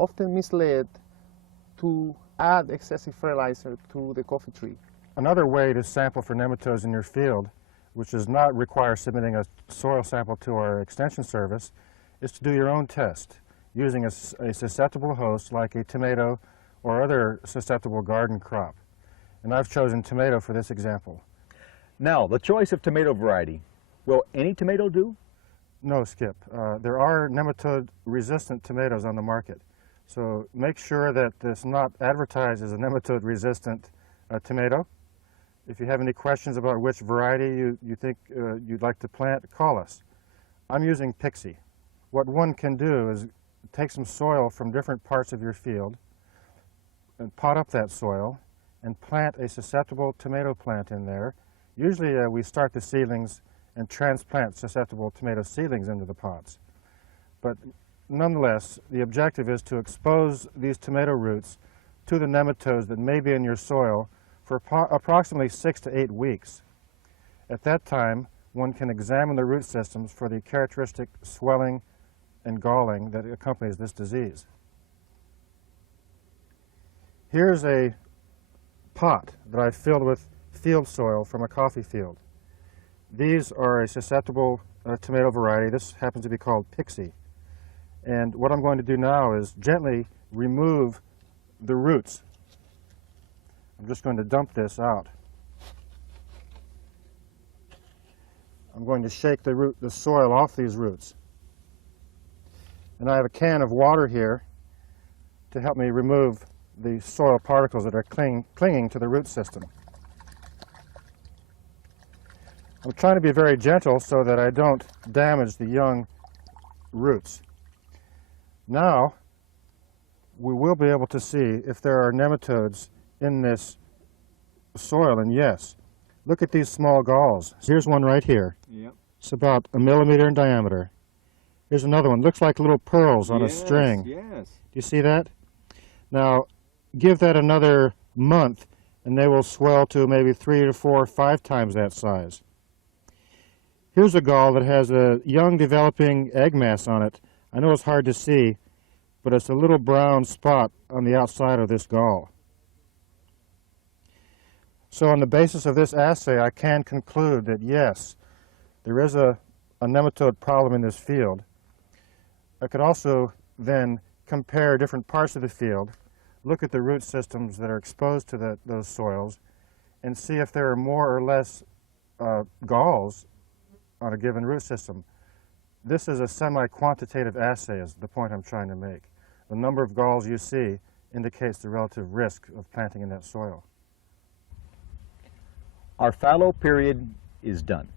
often misled to add excessive fertilizer to the coffee tree. Another way to sample for nematodes in your field, which does not require submitting a soil sample to our extension service, is to do your own test using a susceptible host like a tomato or other susceptible garden crop. And I've chosen tomato for this example. Now, the choice of tomato variety. Will any tomato do? No, Skip. There are nematode-resistant tomatoes on the market. So make sure that it's not advertised as a nematode-resistant tomato. If you have any questions about which variety you think you'd like to plant, call us. I'm using Pixie. What one can do is take some soil from different parts of your field and pot up that soil and plant a susceptible tomato plant in there. Usually we start the seedlings and transplant susceptible tomato seedlings into the pots. But nonetheless, the objective is to expose these tomato roots to the nematodes that may be in your soil for approximately 6 to 8 weeks. At that time, one can examine the root systems for the characteristic swelling and galling that accompanies this disease. Here's a pot that I filled with field soil from a coffee field. These are a susceptible tomato variety. This happens to be called Pixie. And what I'm going to do now is gently remove the roots. I'm just going to dump this out. I'm going to shake the soil off these roots. And I have a can of water here to help me remove the soil particles that are clinging to the root system. I'm trying to be very gentle so that I don't damage the young roots. Now, we will be able to see if there are nematodes in this soil, and yes, look at these small galls. Here's one right here. Yep. It's about 1 millimeter in diameter. Here's another one. Looks like little pearls on a string. Yes. Do you see that? Now, give that another month, and they will swell to maybe 3 to 4 or 5 times that size. Here's a gall that has a young developing egg mass on it. I know it's hard to see, but it's a little brown spot on the outside of this gall. So on the basis of this assay, I can conclude that yes, there is a nematode problem in this field. I could also then compare different parts of the field, look at the root systems that are exposed to those soils, and see if there are more or less galls on a given root system. This is a semi-quantitative assay, is the point I'm trying to make. The number of galls you see indicates the relative risk of planting in that soil. Our fallow period is done.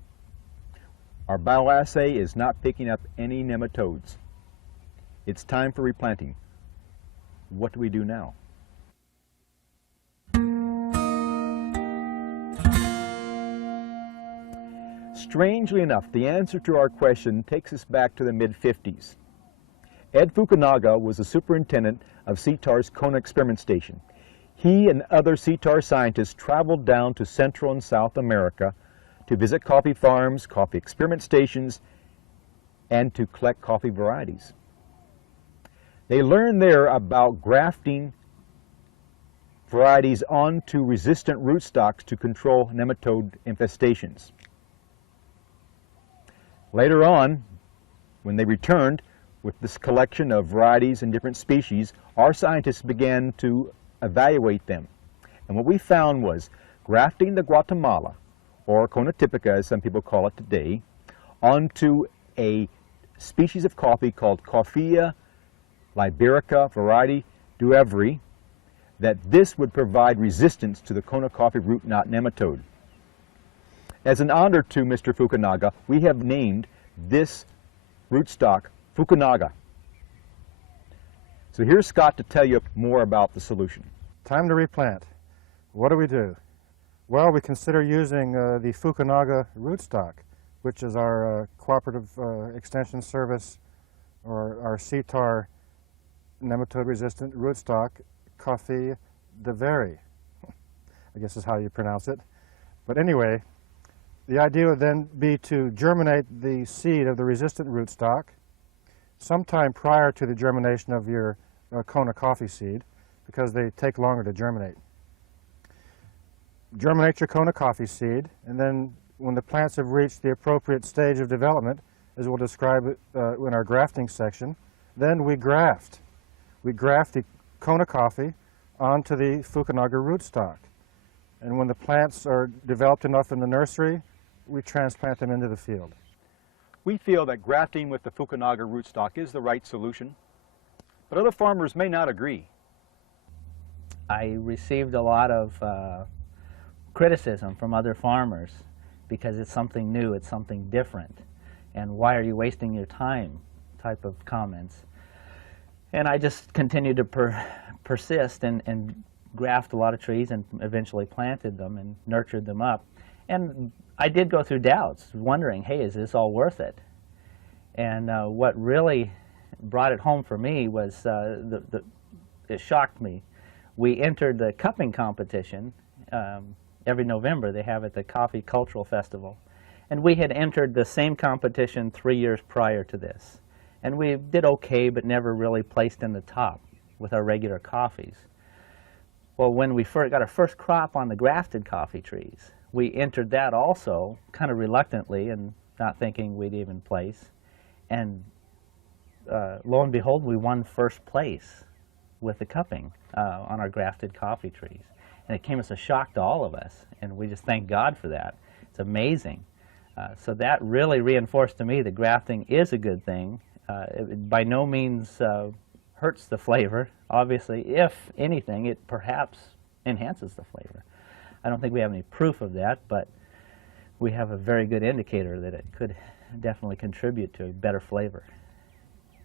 Our bioassay is not picking up any nematodes. It's time for replanting. What do we do now? Strangely enough, the answer to our question takes us back to the mid-50s. Ed Fukunaga was the superintendent of CTAR's Kona Experiment Station. He and other CTAR scientists traveled down to Central and South America to visit coffee farms, coffee experiment stations, and to collect coffee varieties. They learned there about grafting varieties onto resistant rootstocks to control nematode infestations. Later on, when they returned with this collection of varieties and different species, our scientists began to evaluate them. And what we found was grafting the Guatemala, or Kona typica as some people call it today, onto a species of coffee called Coffea liberica variety duevri, that this would provide resistance to the Kona coffee root knot nematode. As an honor to Mr. Fukunaga, we have named this rootstock Fukunaga. So here's Scott to tell you more about the solution. Time to replant. What do we do? Well, we consider using the Fukunaga rootstock, which is our cooperative extension service, or our CTAR nematode-resistant rootstock, Coffea duevri, I guess is how you pronounce it. But anyway, the idea would then be to germinate the seed of the resistant rootstock. Sometime prior to the germination of your Kona coffee seed because they take longer to germinate. Germinate your Kona coffee seed, and then when the plants have reached the appropriate stage of development, as we'll describe it in our grafting section, then we graft. We graft the Kona coffee onto the Fukunaga rootstock. And when the plants are developed enough in the nursery, we transplant them into the field. We feel that grafting with the Fukunaga rootstock is the right solution, but other farmers may not agree. I received a lot of criticism from other farmers because it's something new, it's something different, and why are you wasting your time type of comments. And I just continued to persist and graft a lot of trees and eventually planted them and nurtured them up. And I did go through doubts, wondering, hey, is this all worth it? And what really brought it home for me was, it shocked me. We entered the cupping competition. Every November they have at the Coffee Cultural Festival. And we had entered the same competition 3 years prior to this. And we did okay, but never really placed in the top with our regular coffees. Well, when we got our first crop on the grafted coffee trees, we entered that also, kind of reluctantly and not thinking we'd even place. And lo and behold, we won first place with the cupping on our grafted coffee trees. And it came as a shock to all of us, and we just thank God for that. It's amazing. So that really reinforced to me that grafting is a good thing. It by no means hurts the flavor. Obviously, if anything, it perhaps enhances the flavor. I don't think we have any proof of that, but we have a very good indicator that it could definitely contribute to a better flavor.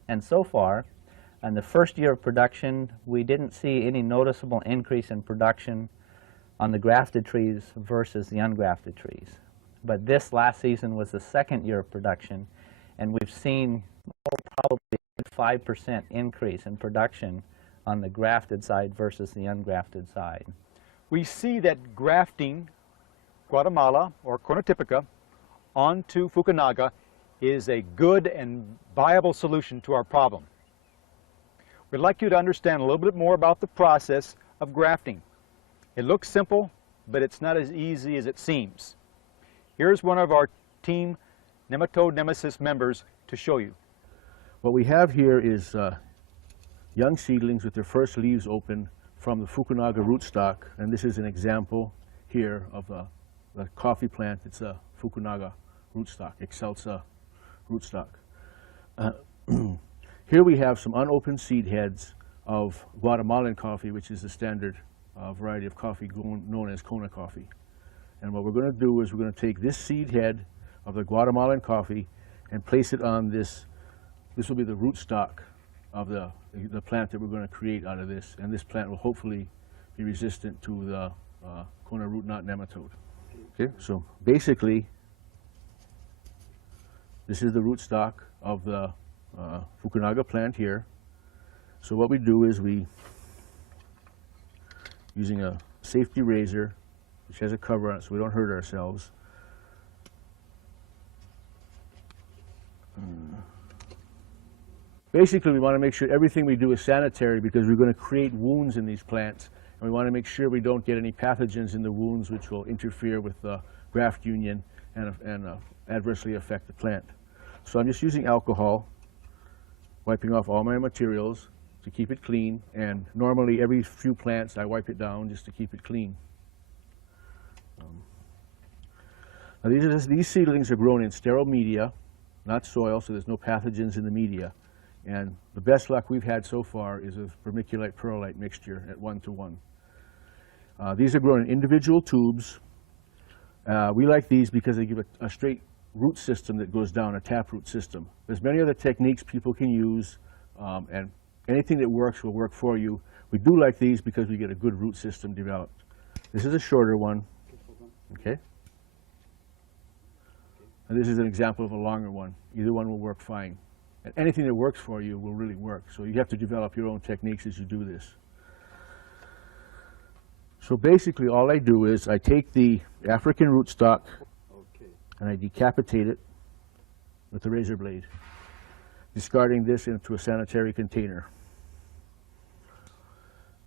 And so far, in the first year of production, we didn't see any noticeable increase in production on the grafted trees versus the ungrafted trees. But this last season was the second year of production, and we've seen probably a 5% increase in production on the grafted side versus the ungrafted side. We see that grafting Guatemala or Kona typica onto Fukunaga is a good and viable solution to our problem. We'd like you to understand a little bit more about the process of grafting. It looks simple, but it's not as easy as it seems. Here's one of our team Nematode Nemesis members to show you. What we have here is young seedlings with their first leaves open from the Fukunaga rootstock, and this is an example here of the coffee plant. It's a Fukunaga rootstock, Excelsa rootstock. Here we have some unopened seed heads of Guatemalan coffee, which is the standard variety of coffee known as Kona coffee. And what we're going to do is we're going to take this seed head of the Guatemalan coffee and place it on this. This will be the rootstock of the plant that we're going to create out of this, and this plant will hopefully be resistant to the Kona root knot nematode. Okay, so basically, this is the rootstock of the Fukunaga plant here. So what we do is we, using a safety razor, which has a cover on it so we don't hurt ourselves, basically we want to make sure everything we do is sanitary because we're going to create wounds in these plants, and we want to make sure we don't get any pathogens in the wounds which will interfere with the graft union and adversely affect the plant. So I'm just using alcohol, wiping off all my materials to keep it clean, and normally every few plants I wipe it down just to keep it clean. Now these seedlings are grown in sterile media, not soil, so there's no pathogens in the media. And the best luck we've had so far is a vermiculite perlite mixture at 1:1. These are grown in individual tubes. We like these because they give a straight root system that goes down, a taproot system. There's many other techniques people can use, and anything that works will work for you. We do like these because we get a good root system developed. This is a shorter one, okay? And this is an example of a longer one. Either one will work fine. And anything that works for you will really work. So you have to develop your own techniques as you do this. So basically all I do is I take the African rootstock and I decapitate it with a razor blade, discarding this into a sanitary container.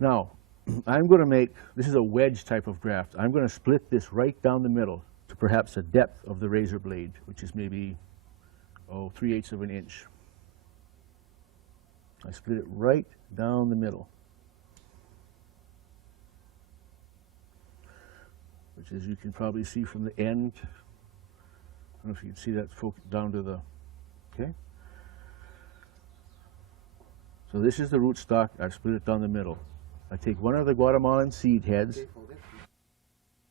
Now, I'm going to make, this is a wedge type of graft. I'm going to split this right down the middle to perhaps a depth of the razor blade, which is maybe, 3/8 of an inch. I split it right down the middle, which, as you can probably see from the end, I don't know if you can see that down to the, okay? So this is the rootstock. I've split it down the middle. I take one of the Guatemalan seed heads,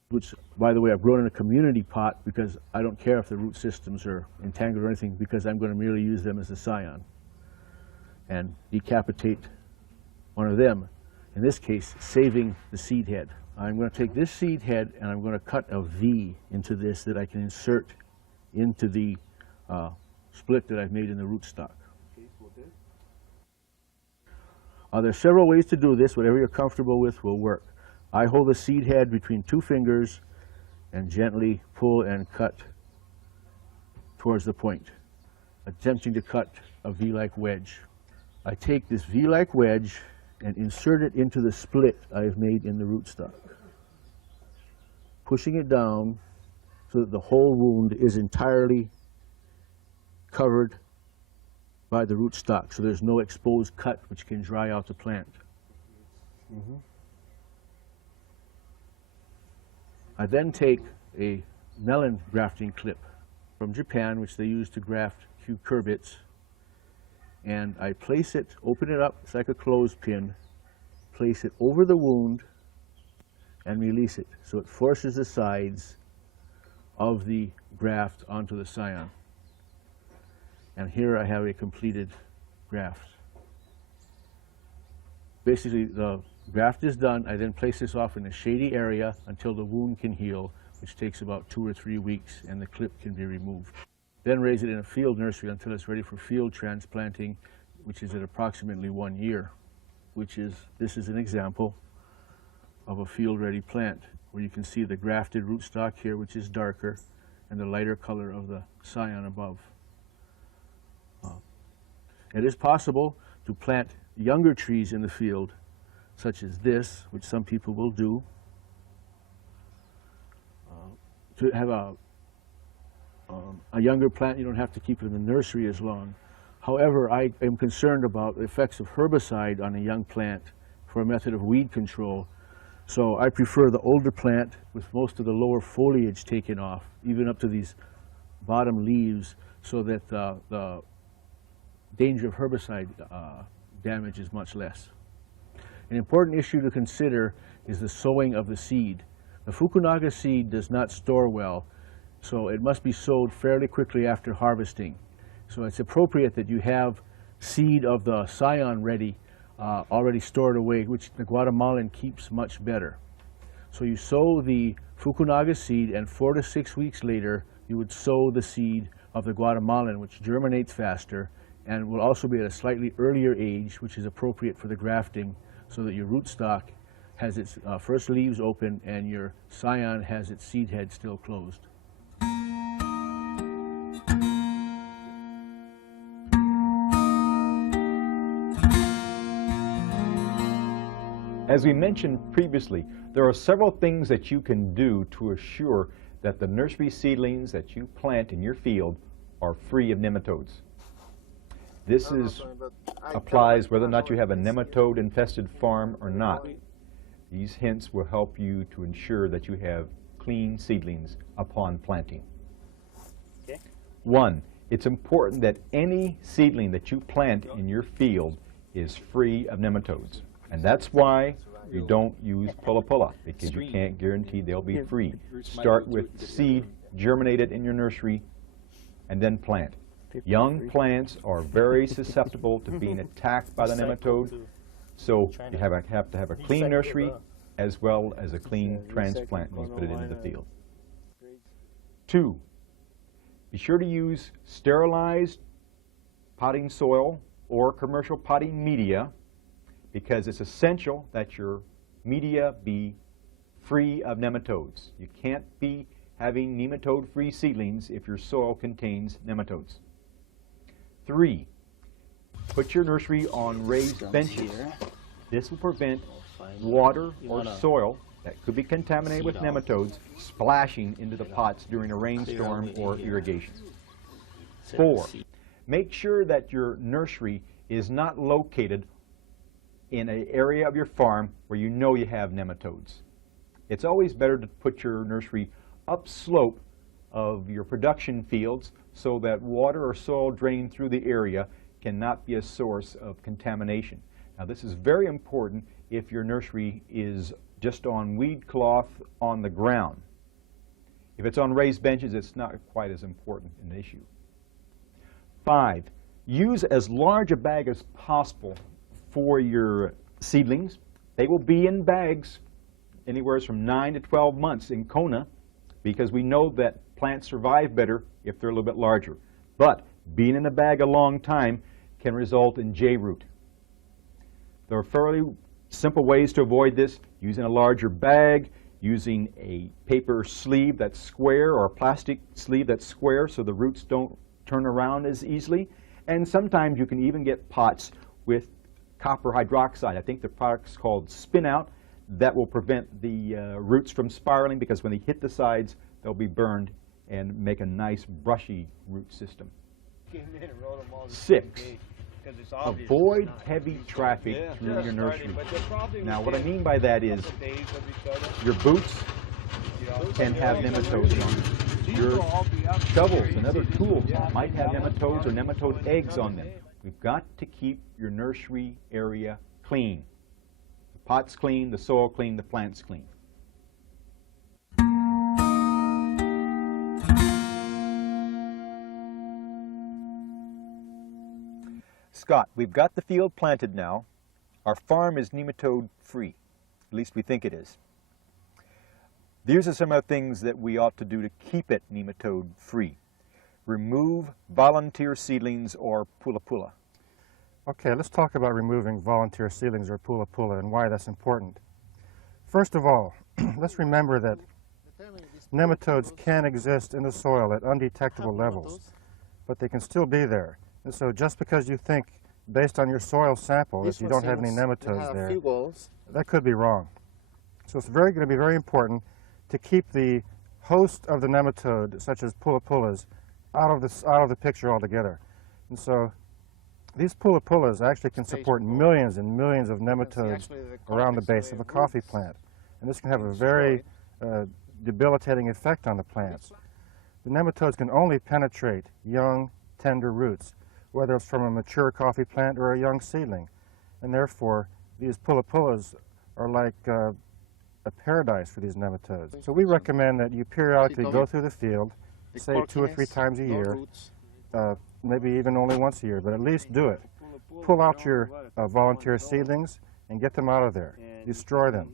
which, by the way, I've grown in a community pot because I don't care if the root systems are entangled or anything, because I'm going to merely use them as a scion, and decapitate one of them, in this case saving the seed head. I'm going to take this seed head and I'm going to cut a V into this that I can insert into the split that I've made in the rootstock. There's several ways to do this. Whatever you're comfortable with will work. I hold the seed head between two fingers and gently pull and cut towards the point, attempting to cut a V-like wedge. I take this V-like wedge and insert it into the split I've made in the rootstock, pushing it down so that the whole wound is entirely covered by the rootstock, so there's no exposed cut which can dry out the plant. I then take a melon grafting clip from Japan, which they use to graft cucurbits, and I place it, open it up, it's like a clothespin, place it over the wound and release it, so it forces the sides of the graft onto the scion. And here I have a completed graft. Basically, the graft is done. I then place this off in a shady area until the wound can heal, which takes about 2 or 3 weeks, and the clip can be removed. Then raise it in a field nursery until it's ready for field transplanting, which is at approximately 1 year, this is an example of a field-ready plant, where you can see the grafted rootstock here, which is darker, and the lighter color of the scion above. It is possible to plant younger trees in the field, such as this, which some people will do. To have a younger plant, you don't have to keep it in the nursery as long. However, I am concerned about the effects of herbicide on a young plant for a method of weed control. So I prefer the older plant with most of the lower foliage taken off, even up to these bottom leaves, so that the danger of herbicide damage is much less. An important issue to consider is the sowing of the seed. The Fukunaga seed does not store well, so it must be sowed fairly quickly after harvesting. So it's appropriate that you have seed of the scion ready, already stored away, which the Guatemalan keeps much better. So you sow the Fukunaga seed, and 4 to 6 weeks later you would sow the seed of the Guatemalan, which germinates faster and will also be at a slightly earlier age, which is appropriate for the grafting, so that your rootstock has its first leaves open and your scion has its seed head still closed. As we mentioned previously, there are several things that you can do to assure that the nursery seedlings that you plant in your field are free of nematodes. This applies whether or not you have a nematode-infested farm or not. These hints will help you to ensure that you have clean seedlings upon planting. Okay. 1, it's important that any seedling that you plant in your field is free of nematodes. And that's why you don't use pulla, because you can't guarantee they'll be free. Start with seed, germinate it in your nursery, and then plant. Young plants are very susceptible to being attacked by the nematode, so you have to have a clean nursery as well as a clean transplant when you put it into the field. 2, be sure to use sterilized potting soil or commercial potting media, because it's essential that your media be free of nematodes. You can't be having nematode-free seedlings if your soil contains nematodes. 3, put your nursery on raised benches. This will prevent water or soil that could be contaminated with nematodes splashing into the pots during a rainstorm or irrigation. 4, make sure that your nursery is not located in an area of your farm where you know you have nematodes. It's always better to put your nursery upslope of your production fields so that water or soil draining through the area cannot be a source of contamination. Now, this is very important if your nursery is just on weed cloth on the ground. If it's on raised benches, it's not quite as important an issue. 5, use as large a bag as possible for your seedlings. They will be in bags anywhere from 9 to 12 months in Kona, because we know that plants survive better if they're a little bit larger. But being in a bag a long time can result in J-root. There are fairly simple ways to avoid this: using a larger bag, using a paper sleeve that's square or a plastic sleeve that's square so the roots don't turn around as easily. And sometimes you can even get pots with copper hydroxide. I think the product's called Spin Out. That will prevent the roots from spiraling, because when they hit the sides, they'll be burned and make a nice brushy root system. 6, avoid heavy traffic through your nursery. Now, what I mean by that is your boots can have nematodes on them. Your shovels and other tools might have nematodes or nematode eggs on them. We've got to keep your nursery area clean. The pots clean, the soil clean, the plants clean. Scott, we've got the field planted now. Our farm is nematode free. At least we think it is. These are some of the things that we ought to do to keep it nematode free. Remove volunteer seedlings or pula-pula. Okay, let's talk about removing volunteer seedlings or pula-pula and why that's important. First of all, let's remember that nematodes can exist in the soil at undetectable levels, but they can still be there. And so just because you think, based on your soil sample, that you don't have any nematodes there, that could be wrong. So it's going to be very important to keep the host of the nematode, such as pula-pulas, out of the picture altogether. And so these pula-pulas actually can support millions and millions of nematodes around the base of a coffee plant. And this can have a very debilitating effect on the plants. The nematodes can only penetrate young, tender roots, whether it's from a mature coffee plant or a young seedling. And therefore, these pula-pulas are like a paradise for these nematodes. So we recommend that you periodically go through the field, say 2 or 3 times a year, maybe even only once a year, but at least do it. Pull out your volunteer seedlings and get them out of there. Destroy them.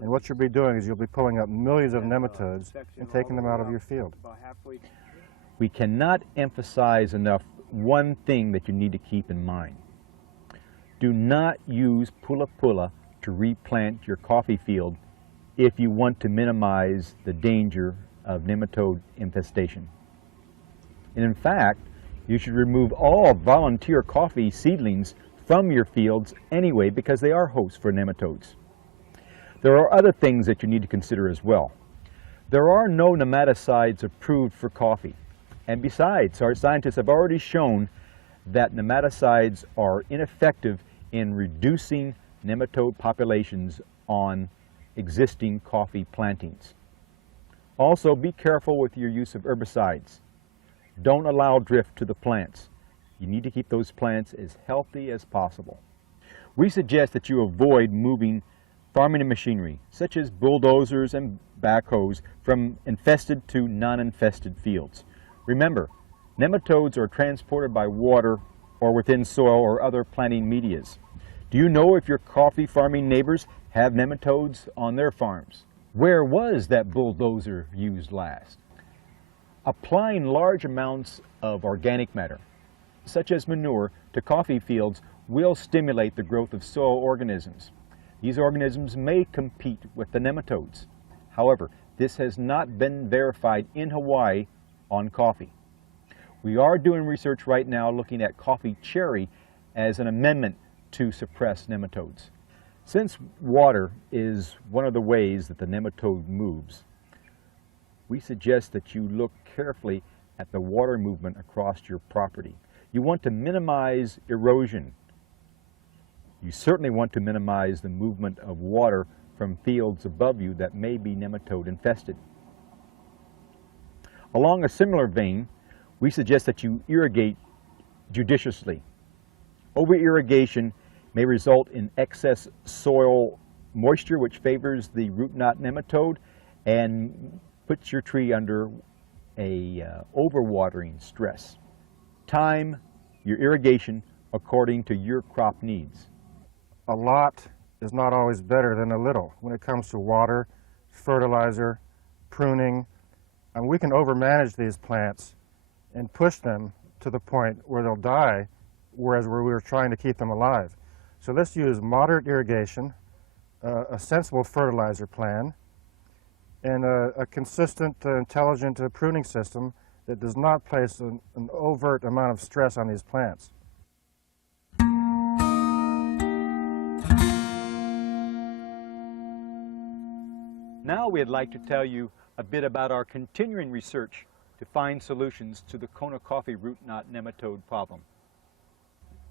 And what you'll be doing is you'll be pulling up millions of nematodes and taking them out of your field. We cannot emphasize enough one thing that you need to keep in mind. Do not use pula-pula to replant your coffee field if you want to minimize the danger of nematode infestation. And in fact, you should remove all volunteer coffee seedlings from your fields anyway, because they are hosts for nematodes. There are other things that you need to consider as well. There are no nematicides approved for coffee. And besides, our scientists have already shown that nematicides are ineffective in reducing nematode populations on existing coffee plantings. Also, be careful with your use of herbicides. Don't allow drift to the plants. You need to keep those plants as healthy as possible. We suggest that you avoid moving farming machinery, such as bulldozers and backhoes, from infested to non-infested fields. Remember, nematodes are transported by water or within soil or other planting medias. Do you know if your coffee farming neighbors have nematodes on their farms? Where was that bulldozer used last? Applying large amounts of organic matter, such as manure, to coffee fields will stimulate the growth of soil organisms. These organisms may compete with the nematodes. However, this has not been verified in Hawaii on coffee. We are doing research right now looking at coffee cherry as an amendment to suppress nematodes. Since water is one of the ways that the nematode moves, we suggest that you look carefully at the water movement across your property. You want to minimize erosion. You certainly want to minimize the movement of water from fields above you that may be nematode infested. Along a similar vein, we suggest that you irrigate judiciously. Over-irrigation may result in excess soil moisture, which favors the root knot nematode and puts your tree under a overwatering stress. Time your irrigation according to your crop needs. A lot is not always better than a little when it comes to water, fertilizer, pruning. And we can overmanage these plants and push them to the point where they'll die, whereas we were trying to keep them alive. So let's use moderate irrigation, a sensible fertilizer plan, and a consistent, intelligent pruning system that does not place an overt amount of stress on these plants. Now we'd like to tell you a bit about our continuing research to find solutions to the Kona coffee root knot nematode problem.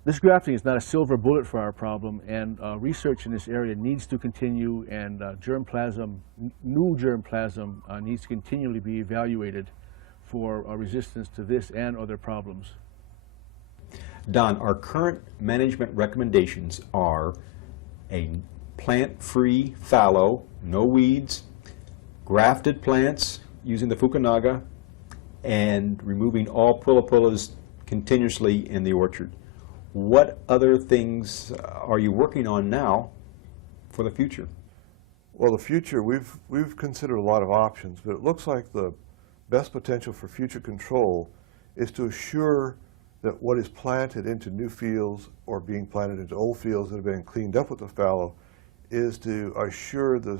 This grafting is not a silver bullet for our problem, and research in this area needs to continue, and new germplasm needs to continually be evaluated for resistance to this and other problems. Don, our current management recommendations are a plant-free fallow, no weeds, grafted plants using the Fukunaga, and removing all pullas continuously in the orchard. What other things are you working on now for the future? Well, the future, we've considered a lot of options, but it looks like the best potential for future control is to assure that what is planted into new fields or being planted into old fields that have been cleaned up with the fallow is to assure that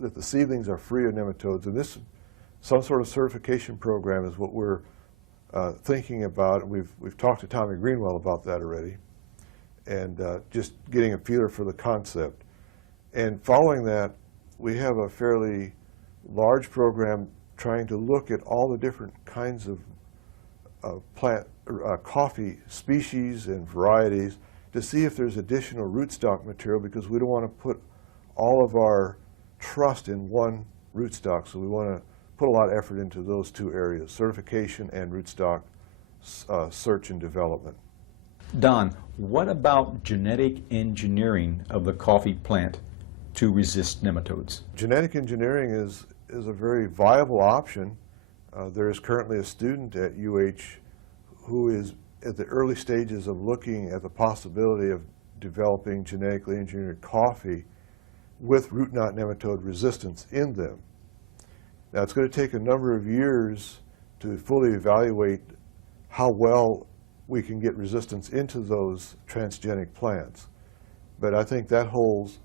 the seedlings are free of nematodes. And this, some sort of certification program is what we're thinking about. We've talked to Tommy Greenwell about that already, and just getting a feeler for the concept. And following that, we have a fairly large program trying to look at all the different kinds of coffee species and varieties to see if there's additional rootstock material, because we don't want to put all of our trust in one rootstock. So we want to put a lot of effort into those two areas, certification and rootstock search and development. Don, what about genetic engineering of the coffee plant to resist nematodes? Genetic engineering is a very viable option. There is currently a student at UH who is at the early stages of looking at the possibility of developing genetically engineered coffee with root knot nematode resistance in them. Now, it's going to take a number of years to fully evaluate how well we can get resistance into those transgenic plants. But I think that holds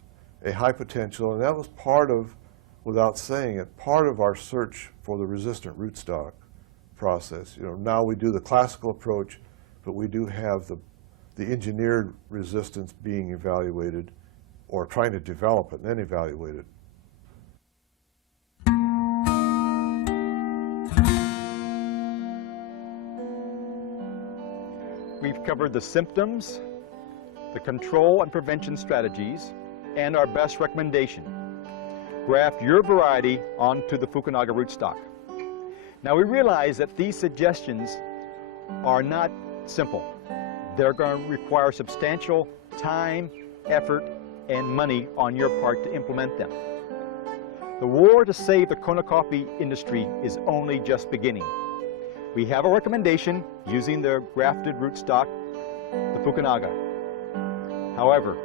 a high potential, and that was part of, without saying it, part of our search for the resistant rootstock process. You know, now we do the classical approach, but we do have the engineered resistance being evaluated, or trying to develop it and then evaluate it. We've covered the symptoms, the control and prevention strategies, and our best recommendation. Graft your variety onto the Fukunaga rootstock. Now, we realize that these suggestions are not simple. They're going to require substantial time, effort, and money on your part to implement them. The war to save the Kona coffee industry is only just beginning. We have a recommendation using the grafted rootstock, the Fukunaga. However,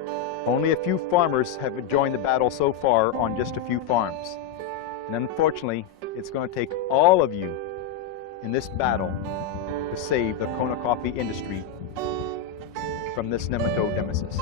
only a few farmers have joined the battle so far on just a few farms. And unfortunately, it's going to take all of you in this battle to save the Kona coffee industry from this nematode nemesis.